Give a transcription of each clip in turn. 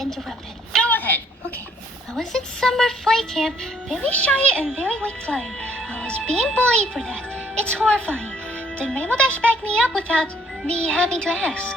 interrupted. Go ahead. Okay, I was at summer flight camp, very shy and very weak flyer. I was being bullied for that. It's horrifying. Then Rainbow Dash backed me up without me having to ask.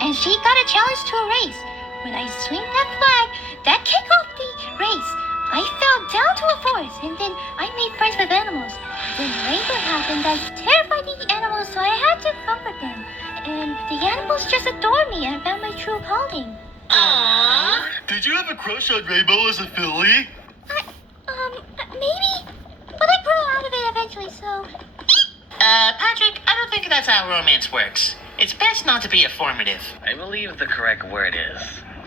And she got a challenge to a race. When I swing that flag, that kicked off the race. I fell down to a forest, and then I made friends with animals. Then Rainbow happened that terrified the animals, so I had to comfort them. And the animals just adored me and found my true calling. Aww. Did you have a crush on Rainbow as a filly? Maybe. But I grew out of it eventually, so... Patrick, I don't think that's how romance works. It's best not to be informative. I believe the correct word is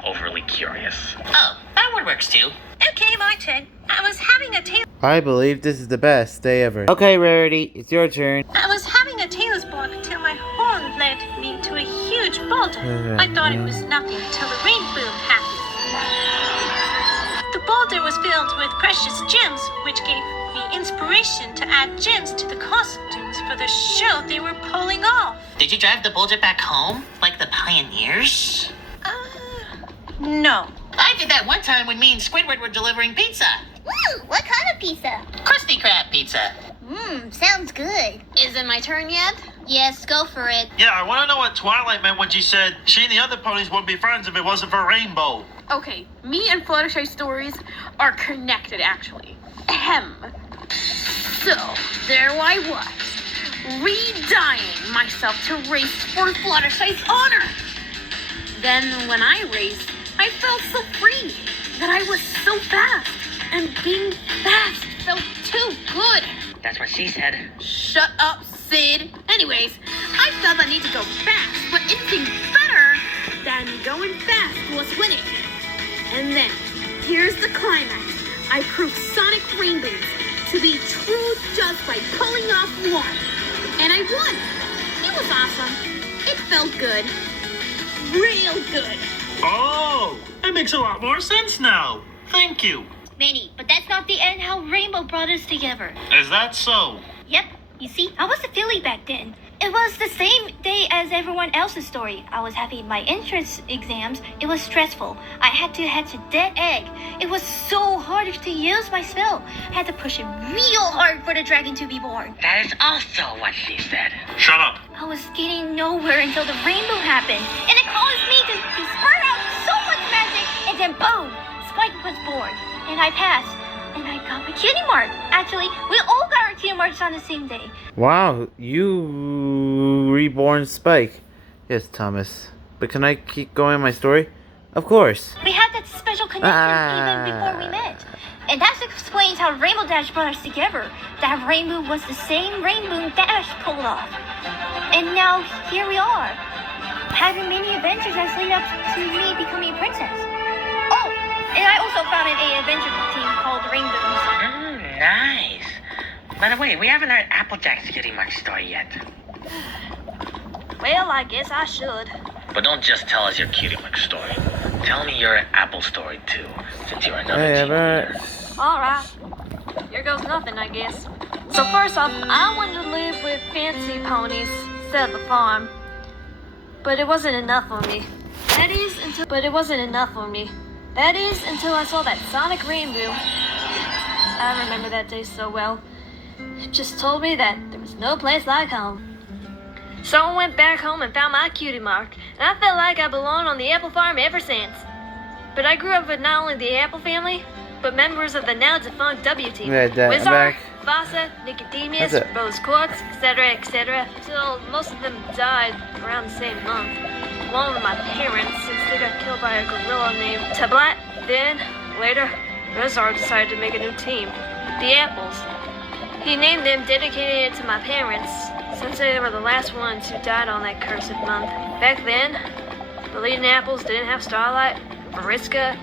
overly curious. Oh, that word works too. Okay, my turn. I was having a tail. I believe this is the best day ever. Okay, Rarity, it's your turn. I was having a tailor's block until my horn led me to a huge boulder. I thought it was nothing until the rain boom happened. The boulder was filled with precious gems, which gave me inspiration to add gems to the costumes for the show they were pulling off. Did you drive the boulder back home, like the pioneers? No. I did that one time when me and Squidward were delivering pizza. Woo! What kind of pizza? Krusty Krab pizza. Sounds good. Is it my turn yet? Yes, go for it. Yeah, I want to know what Twilight meant when she said she and the other ponies wouldn't be friends if it wasn't for Rainbow. Okay, me and Fluttershy stories are connected, actually. Ahem. So, there I was, re-dying myself to race for Fluttershy's honor. Then, when I raced, I felt so free that I was so fast, and being fast felt too good. That's what she said. Shut up, Sid. Anyways, I felt the need to go fast, but anything better than going fast was winning. And then, here's the climax. I proved Sonic Rainbows to be true just by pulling off one. And I won. It was awesome. It felt good. Real good. Oh, that makes a lot more sense now. Thank you. Manny, but that's not the end how Rainbow brought us together. Is that so? Yep. You see, I was a filly back then. It was the same day as everyone else's story. I was having my entrance exams. It was stressful. I had to hatch a dead egg. It was so hard to use my spell. I had to push it real hard for the dragon to be born. That is also what she said. Shut up. I was getting nowhere until the rainbow happened. And it caused me to spurt out so much magic. And then boom, Spike was born. And I passed. And I got my cutie mark. Actually, we all got our cutie marks on the same day. Wow, you reborn Spike. Yes, Thomas. But can I keep going my story? Of course. We had that special connection even before we met. And that explains how Rainbow Dash brought us together. That rainbow was the same rainbow Dash pulled off. And now here we are, having many adventures that lead up to me becoming a princess. Oh, and I also founded an adventure team called Rainbows. Nice. By the way, we haven't heard Applejack's cutie mark story yet. Well, I guess I should. But don't just tell us your cutie mark story. Tell me your Apple story too, since you're another Hey, team leader. Alright. Here goes nothing, I guess. So first off, I wanted to live with fancy ponies instead of the farm. But it wasn't enough for me. That is until I saw that Sonic Rainbow. I remember that day so well. It just told me that there was no place like home. So I went back home and found my cutie mark, and I felt like I belonged on the apple farm ever since. But I grew up with not only the Apple family, but members of the now defunct W team. Yeah, Dad, I'm Wizard, back. Vasa, Nicodemus, That's it. Rose Quartz, etc., till most of them died around the same month. Along with my parents, since they got killed by a gorilla named Tablat. Then, later, Rezar decided to make a new team, the Apples. He named them, dedicating it to my parents, since they were the last ones who died on that cursed month. Back then, the leading Apples didn't have Starlight, Mariska,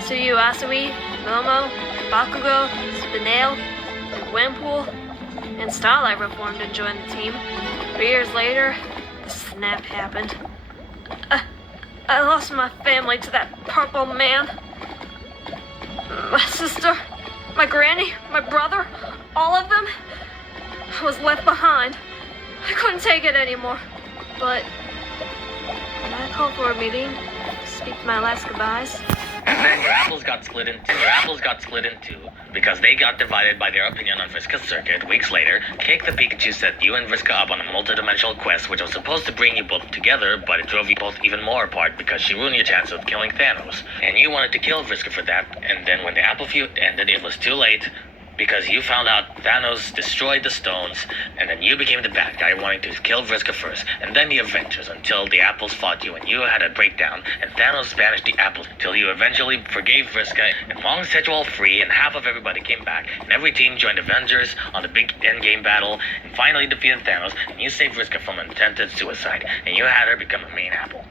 Suyu Asui, Momo, Bakugo, Spinel, Gwenpool, and Starlight were formed and joined the team. 3 years later, the snap happened. I lost my family to that purple man. My sister, my granny, my brother, all of them. I was left behind. I couldn't take it anymore. But when I called for a meeting, speak my last goodbyes. And then your apples got split in two because they got divided by their opinion on Vriska's circuit. Weeks later, Cake the Pikachu set you and Vriska up on a multi-dimensional quest which was supposed to bring you both together, but it drove you both even more apart because she ruined your chance of killing Thanos. And you wanted to kill Vriska for that, and then when the apple feud ended, it was too late. Because you found out Thanos destroyed the stones, and then you became the bad guy wanting to kill Vriska first, and then the Avengers until the apples fought you and you had a breakdown, and Thanos banished the apples until you eventually forgave Vriska, and Wong set you all free, and half of everybody came back, and every team joined Avengers on the big endgame battle, and finally defeated Thanos, and you saved Vriska from attempted suicide, and you had her become a main apple.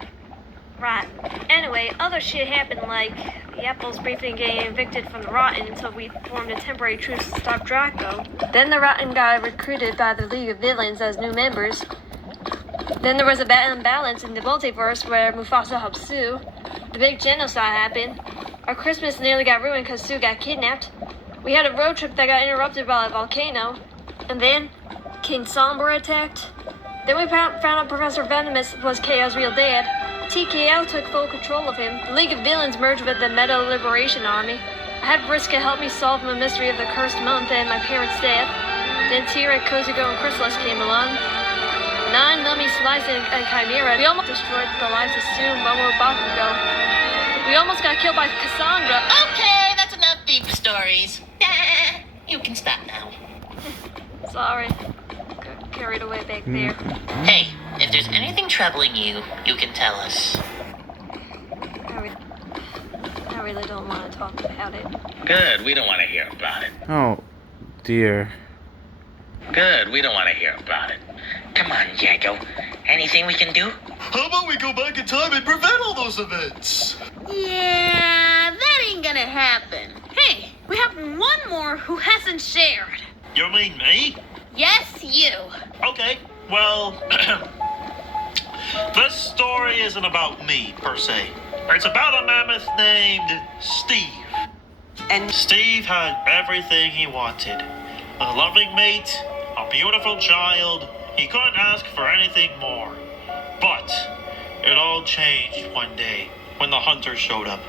Right. Anyway, other shit happened, like the apples briefly getting evicted from the Rotten until we formed a temporary truce to stop Draco. Then the Rotten got recruited by the League of Villains as new members. Then there was a bad imbalance in the multiverse where Mufasa helped Sue. The big genocide happened. Our Christmas nearly got ruined because Sue got kidnapped. We had a road trip that got interrupted by a volcano. And then King Sombra attacked. Then we found out Professor Venomous was KO's real dad. TKO took full control of him. The League of Villains merged with the Meta Liberation Army. I had Vriska help me solve the mystery of the cursed month and my parents' death. Then Tira, Kozugo, and Chrysalis came along. Nine, Mummy, Slice, and Chimera. We almost destroyed the lives of Sue, Momo, Bakugo. We almost got killed by Cassandra. Okay, that's enough deep stories. You can stop now. Sorry. Got carried away back there. Hey, if there's anything troubling you, you can tell us. I really don't want to talk about it. Good, we don't want to hear about it. Oh, dear. Good, we don't want to hear about it. Come on, Jago. Anything we can do? How about we go back in time and prevent all those events? Yeah, that ain't gonna happen. Hey, we have one more who hasn't shared. You mean me? Yes, you. Okay, well, this story isn't about me, per se. It's about a mammoth named Steve. And Steve had everything he wanted. A loving mate, a beautiful child. He couldn't ask for anything more. But it all changed one day when the hunters showed up.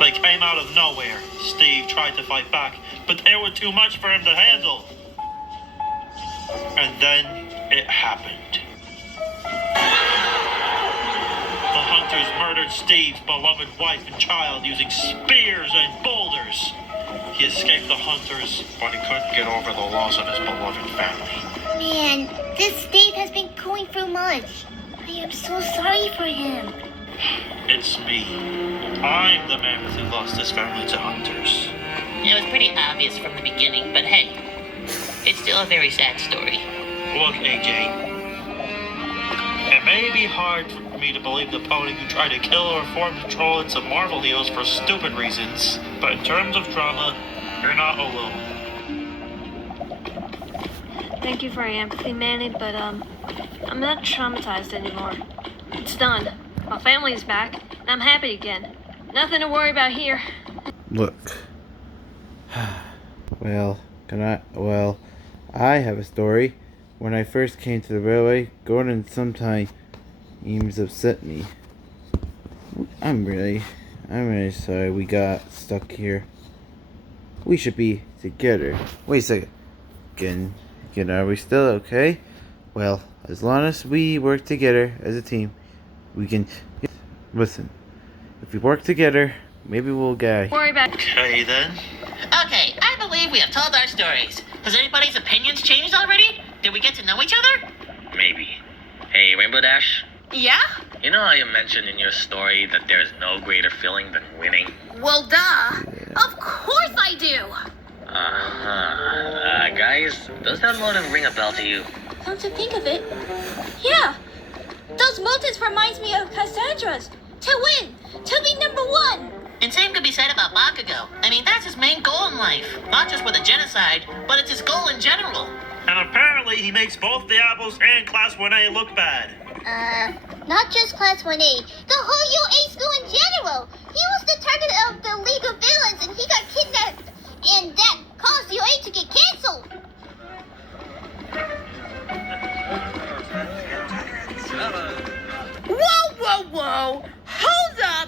They came out of nowhere. Steve tried to fight back, but they were too much for him to handle. And then it happened. The hunters murdered Steve's beloved wife and child using spears and boulders. He escaped the hunters, but he couldn't get over the loss of his beloved family. Man, this Steve has been going through much. I am so sorry for him. It's me. I'm the man who lost his family to hunters. It was pretty obvious from the beginning, but hey, it's still a very sad story. Look, AJ. It may be hard for me to believe the pony who tried to kill or form control into Marvel heroes for stupid reasons, but in terms of drama, you're not alone. Thank you for your empathy, Manny, but I'm not traumatized anymore. It's done. My family's back, and I'm happy again. Nothing to worry about here. Look. Well, I have a story. When I first came to the railway, Gordon sometimes upset me. I'm really sorry we got stuck here. We should be together. Wait a second. Again, are we still okay? Well, as long as we work together as a team, we can... Listen, if we work together, maybe we'll get... Worry about Okay, then. Okay, I believe we have told our stories. Has anybody's opinions changed already? Did we get to know each other? Maybe. Hey, Rainbow Dash? Yeah? You know how you mentioned in your story that there's no greater feeling than winning? Well, duh. Of course I do. Guys, does that motive ring a bell to you? Come to think of it, yeah. Those motives reminds me of Cassandra's. To win, to be number one. And same could be said about Bakugo. I mean, that's his main goal in life. Not just with the genocide, but it's his goal in general. And apparently he makes both the apples and Class 1A look bad. Not just Class 1A, the whole UA school in general. He was the target of the League of Villains and he got kidnapped. And that caused UA to get cancelled. Whoa, whoa, whoa. Hold up.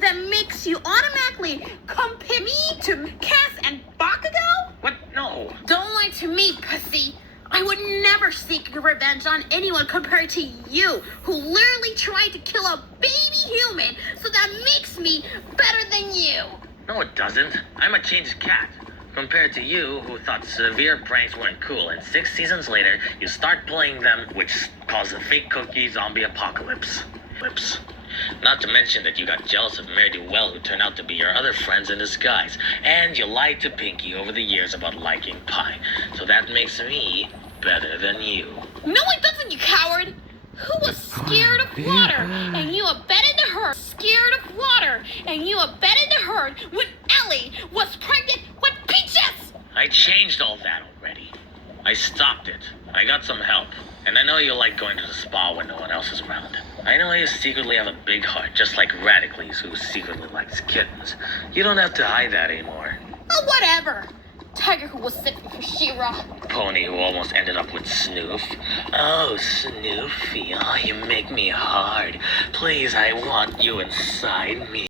that makes you automatically compare me to Cass and Bakugo? What? No. Don't lie to me, pussy. I would never seek revenge on anyone compared to you, who literally tried to kill a baby human, so that makes me better than you. No, it doesn't. I'm a changed cat. Compared to you, who thought severe pranks weren't cool, and 6 seasons later, you start playing them, which caused a fake cookie zombie apocalypse. Not to mention that you got jealous of Ne'er-do-well, who turned out to be your other friends in disguise, and you lied to Pinky over the years about liking pie. So that makes me better than you. No, it doesn't, you coward! Who was scared of water, and you abetted the herd? Scared of water, and you abetted the herd when Ellie was pregnant with Peaches! I changed all that already. I stopped it. I got some help. And I know you like going to the spa when no one else is around. I know you secretly have a big heart, just like Radicles, who secretly likes kittens. You don't have to hide that anymore. Oh, whatever. Tiger who was sitting for She-Ra. Pony who almost ended up with Snoof. Oh, Snoofy, oh, you make me hard. Please, I want you inside me.